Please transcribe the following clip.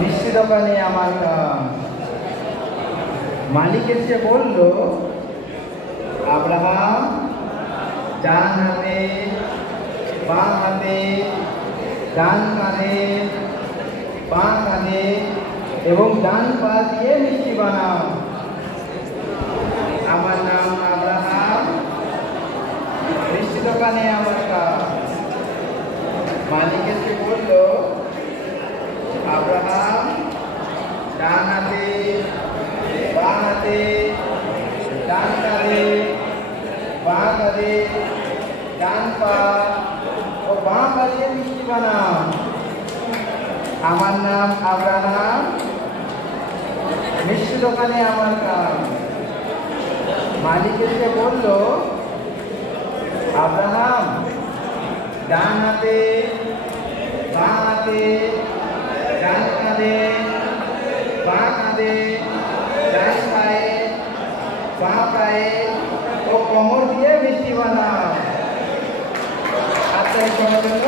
মিষ্টি দোকানে আমার কাম। মালিক এসে বলল, আব্রাহাম ডান হাতে বাঁ হাতে ডান কাঁধে বাঁ কাঁধে এবং ডান পা দিয়ে মিষ্টি বানাও। আমার নাম আব্রাহাম, মিষ্টি দোকানে আমার কাজ। মালিক এসে বলল, আব্রাহাম ডান হাতে বাঁ হাতে ডান কাঁধে বাঁ কাঁধে ডান পা ও বাঁ পা দিয়ে মিষ্টি বানাও। আমার নাম আব্রাহাম, মিষ্টি দোকানে আমার কাজ। মালিক এসে বলল, আব্রাহাম ডান হাতে বাঁ হাতে ডান কাঁধে বাঁ কাঁধে ডান পায়ে বাঁ পায়ে ও কোমর দিয়ে মিষ্টি বানাও। আপনার জন্য